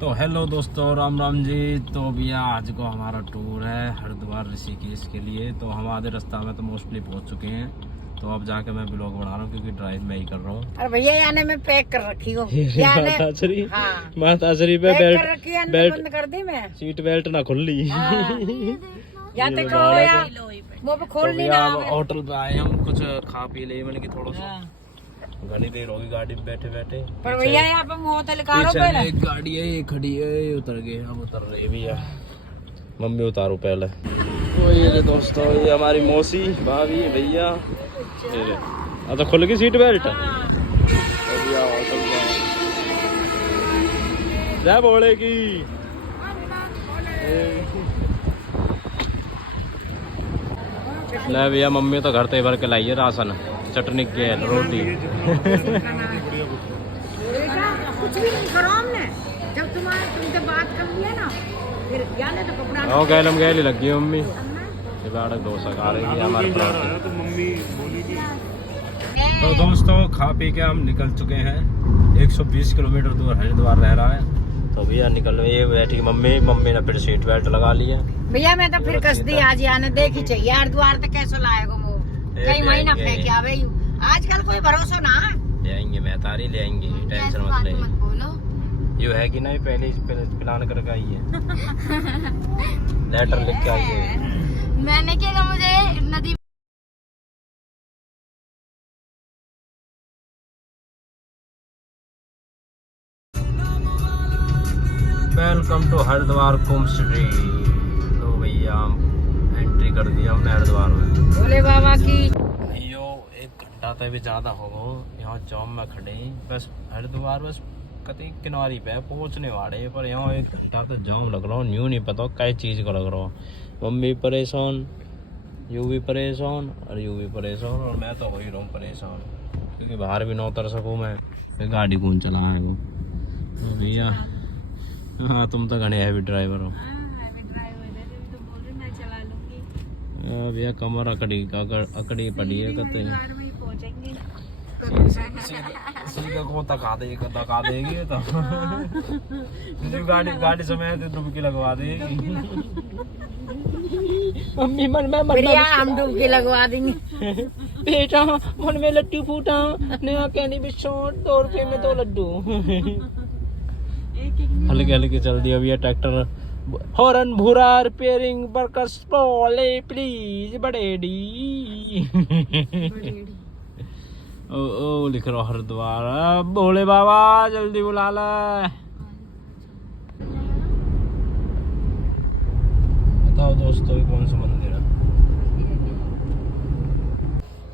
तो हेलो दोस्तों, राम राम जी। तो भैया आज को हमारा टूर है हरिद्वार ऋषिकेश के लिए। तो हम आधे रास्ता में तो मोस्टली पहुंच चुके हैं। तो अब जाके मैं ब्लॉग बना रहा हूँ क्योंकि ड्राइव मैं ही कर रहा हूँ। अरे भैया याने में पैक कर रखी हो माताश्री हाँ। माताश्री पे बेल्ट बंद कर दी मैं, सीट बेल्ट ना खुल ली। या तो कहो या वो भी खोल ली ना। होटल पे आए हम, कुछ खा पी ले, मैंने कि थोड़ा सा घनी देर होगी गाड़ी में बैठे बैठे। पर भैया यहाँ पे होटल करो पहले। एक गाड़ी है ये खड़ी है, ये उतर गए, हम उतर रहे भैया। मम्मी उतारो पहले। तो ये दोस्तों, ये हमारी मौसी भाभी भैया। तो खुल गई सीट बेल्ट। जय बोले की ले भैया। मम्मी तो घर से भर के लाई है राशन, चटनी के रोटी। कुछ भी नहीं करो हमने, जब तुमसे बात कर लिया ना फिर क्या ले तो कपड़ा ओ गैलम गैली लगी है मम्मी। डोसा खा रही है हमारे तो दोस्तों, खा पी के हम निकल चुके हैं। 120 किलोमीटर दूर हरिद्वार रह रहा है। तो भैया निकल ये बैठी मम्मी ने फिर सीट बेल्ट लगा ली है। भैया मैं तो फिर कसदी आज याने देखी चाहिए हरिद्वार तो कैसे लाएगा वो कई महीना फेंक आवे। आजकल कोई भरोसा ना ले आएंगे, मैं तारी ले आएंगे, टेंशन मत ले। यू है कि नहीं, पहले प्लान करके आई है। लेटर लिख के आई है। मैंने क्या, मुझे नदी वेलकम टू हरिद्वार कुंभ श्री। तो भैया एंट्री कर दिया हमने हरिद्वार में। भोले बाबा की। भाइयों 1 घंटा तो भी ज्यादा होगा यहाँ जाम में खड़े। बस हरिद्वार बस कति किनारी पे पहुंचने वाले, पर यहाँ 1 घंटा तो जाम लग रहा। न्यू नहीं पता कई चीज का लग रहा। मम्मी परेशान, यू भी परेशान और यू भी परेशान, और मैं तो हो ही रहा हूँ परेशान क्योंकि बाहर भी ना उतर सकूँ मैं। गाड़ी कौन चला है वो भैया? हाँ तुम तो घने हैवी ड्राइवर हो। भैया कमर अकड़ी पड़ी है कहते हैं। सीधा को धका देगी तो गाड़ी समय डुबकी लगवा देगी। मम्मी मन में भैया हम डुबकी लगवा देंगे। बेटा मन में लड्डू फूटा, नया कैंडी बिस्कुट 2 रुपए में 2 लड्डू। हल्के हल्के चल दिया भैया ट्रैक्टर। हॉर्न भूरा रिपेयरिंग वर्कर्स बोले प्लीज बड़ेडी। ओ लिख रहा हरिद्वार। भोले बाबा जल्दी बुला ले। बताओ दोस्तों ये कौन सा मंदिर है?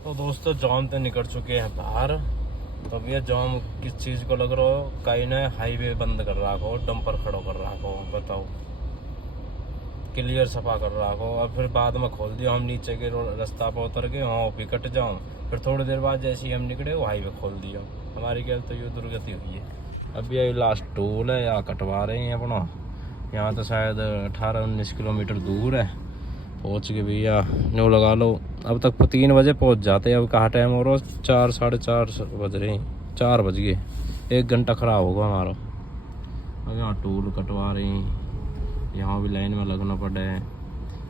तो दोस्तों जाम तो निकल चुके हैं बाहर। तो भैया जाम किस चीज को लग रहा हो? कहीं ने हाईवे बंद कर रहा हो, डंपर खड़ो कर रहा हो, बताओ क्लियर सफा कर रहा हो, और फिर बाद में खोल दिया। हम नीचे के रास्ता पर उतर गए, वहाँ भी कट जाऊँ। फिर थोड़ी देर बाद जैसे ही हम निकले वो हाईवे खोल दिया। हमारी क्या तो ये दुर्गति हुई है। अभी ये लास्ट टोल है, यहाँ कटवा रहे हैं अपना। यहाँ तो शायद 18-19 किलोमीटर दूर है। पहुँच गए भैया, न्यू लगा लो। अब तक 3 बजे पहुँच जाते। अब कहाँ टाइम हो रहा? 4 साढ़े 4 बज रहे हैं। 4 बज गए। 1 घंटा खराब होगा हमारा। अब यहाँ टोल कटवा रहे हैं, यहाँ भी लाइन में लगना पड़ा है।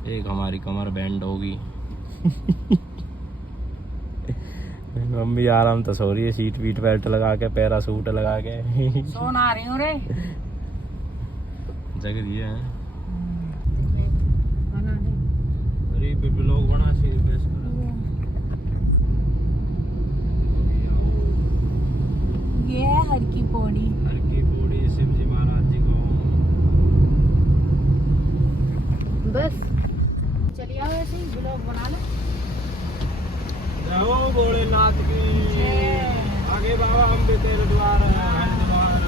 एक हमारी कमर बैंड होगी। मम्मी आराम तो सो रही है, सीट वीट बेल्ट लगा के, पैरासूट लगा के। सोन आ रही हूँ रे, जग रही है। अरे ब्लॉग बना ये हर की पौड़ी शिव जी महाराज जी को। बस चलिए आओ ऐसे ही ब्लॉग बना लो। जय भोलेनाथ की। आगे बाबा हम भी तेरे द्वार हैं हरिद्वार।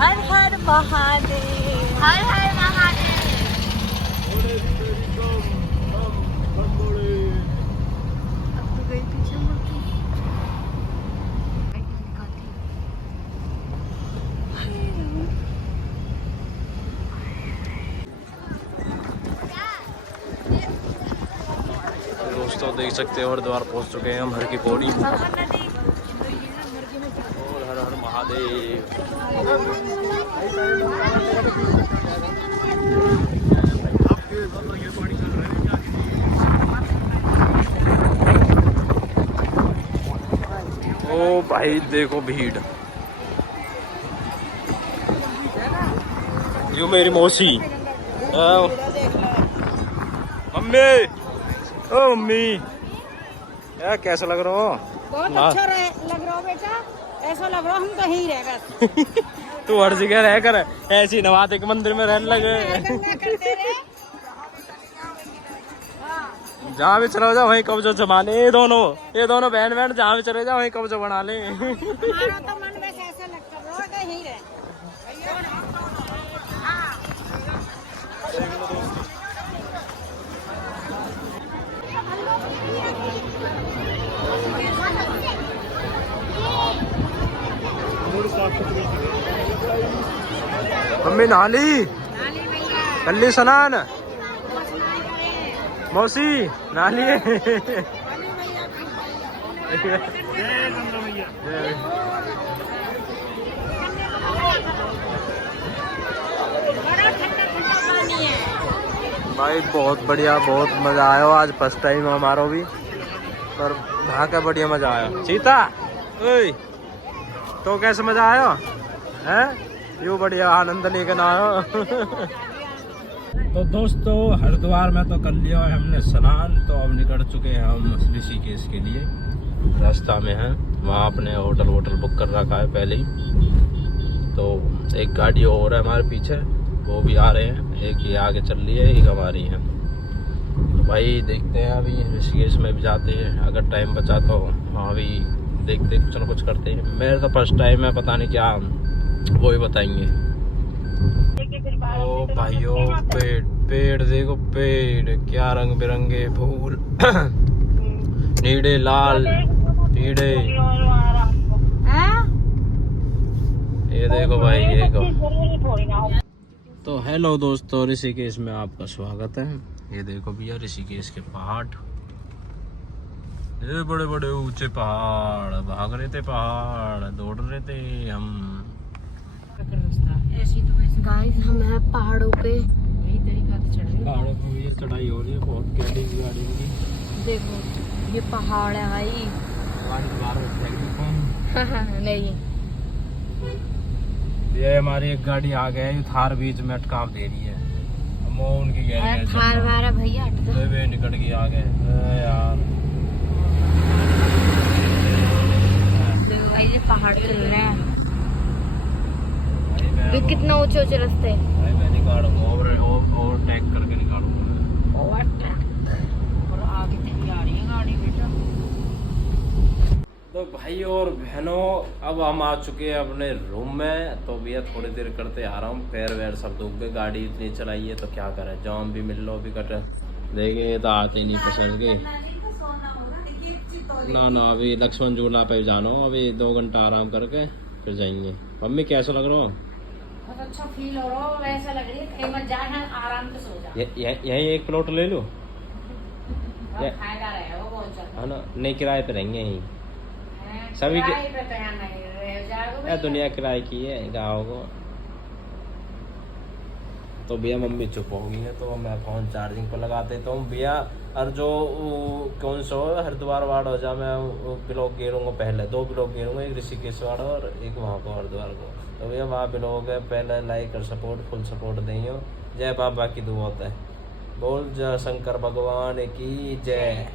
हर हर महादेव, हर हर महादेव। भोले तेरी बम भोले। अब तो गई पीछे मुड़ती। दोस्तों देख सकते हो हरिद्वार पहुंच चुके हैं हम, हर की पौड़ी। और हर हर महादेव। भाई देखो भीड़, यो मेरी मौसी। मम्मी, ओ मम्मी, यार कैसा लग रहा हो? बहुत अच्छा लग रहा हो बेटा, ऐसा लग रहा हम तो यहीं रह बस। तू हर जगह रह कर ऐसी नवाते के मंदिर में रहने लगे। जहाँ भी चलो जाओ वहीं कब्जा जमा ले। ये दोनों बहन बहन जहाँ भी चले जाओ वहीं कब्जा बना ले। हमारा तो मन वैसे ऐसा लगता है यहीं रहे। मम्मी नाली कल्ली सनान मौसी नाली। भाई बहुत बढ़िया, बहुत मजा आया आज, फर्स्ट टाइम हमारा भी, पर वहाँ का बढ़िया मजा आया। सीता ओए तो कैसे मजा आया है? यो बढ़िया आनंद लेकर आयो। तो दोस्तों हरिद्वार में तो कर लिया है हमने स्नान, तो अब निकल चुके हैं हम ऋषिकेश के लिए। रास्ता में हैं, वहाँ अपने होटल बुक कर रखा है पहले ही। तो एक गाड़ी और है हमारे पीछे, वो भी आ रहे हैं, एक ये आगे चल रही है, एक हमारी है। तो भाई देखते हैं, अभी ऋषिकेश में भी जाते हैं, अगर टाइम बचा तो वहाँ भी देखते कुछ ना कुछ करते हैं। मेरा तो फर्स्ट टाइम है, पता नहीं क्या वो ही बताएंगे। ओ भाइयों पेड़ देखो, पेड़ क्या रंग बिरंगे फूल, नीले लाल पीले। ये देखो भाई, ये देखो। तो हेलो दोस्तों, ऋषिकेश में आपका स्वागत है। ये देखो भैया ऋषिकेश के पहाड़, ये बड़े बड़े ऊंचे पहाड़, भाग रहे थे पहाड़, दौड़ रहे थे हम। गाइस हम हैं पहाड़ों पे, यही तरीका से चढ़ रही पहाड़ों पे ये चढ़ाई हो रही है, बहुत गाड़ी की। देखो ये पहाड़ है भाई। नहीं ये हमारी एक गाड़ी आ गई, थार बीच में अटकाव दे रही है। हम उनकी थार वाला भैया हट जा। निकल गई आ गए यार। देखो भाई ये पहाड़ चल रहे हैं, ये कितना ऊंचे ऊंचे रास्ते हैं। भाई मैं निकालूंगा, ओवरटेक करके निकालूंगा। और आगे तक आ रही है गाड़ी बेटा। तो भाई और बहनों, अब हम आ चुके हैं अपने रूम में। तो भैया थोड़ी देर करते आ रहा हूँ, पैर वैर सब दुख गए, गाड़ी इतनी चलाई है तो क्या करें, जाम भी मिल लो अभी कट देखे तो आते नहीं पसंद के। ना अभी लक्ष्मण झूला पे जाना हो, अभी 2 घंटा आराम करके फिर जाएंगे। मम्मी कैसा लग रहा हो? बहुत अच्छा फील हो रहा है, वैसा लग रही है कहीं मत जाए, आराम से सो जा। यहीं एक प्लॉट ले लो, फायदा रहेगा बहुत ज्यादा है ना? नहीं किराए पे रहेंगे यहीं सभी के। दुनिया किराए की है गाँव को। तो भैया मम्मी चुप हो गई है, तो मैं फोन चार्जिंग पर लगा देता हूँ भैया। और जो कौन सा हरिद्वार वाड़ हो जा, मैं ब्लॉग गेरूँगा पहले, 2 ब्लॉग गेरूँगा, एक ऋषिकेश वाड़ा और एक वहाँ को हरिद्वार को। तो भैया वहाँ ब्लॉग है, पहले लाइक और सपोर्ट, फुल सपोर्ट देंगे। जय बाबा की दुआ है, बोल जय शंकर भगवान की जय।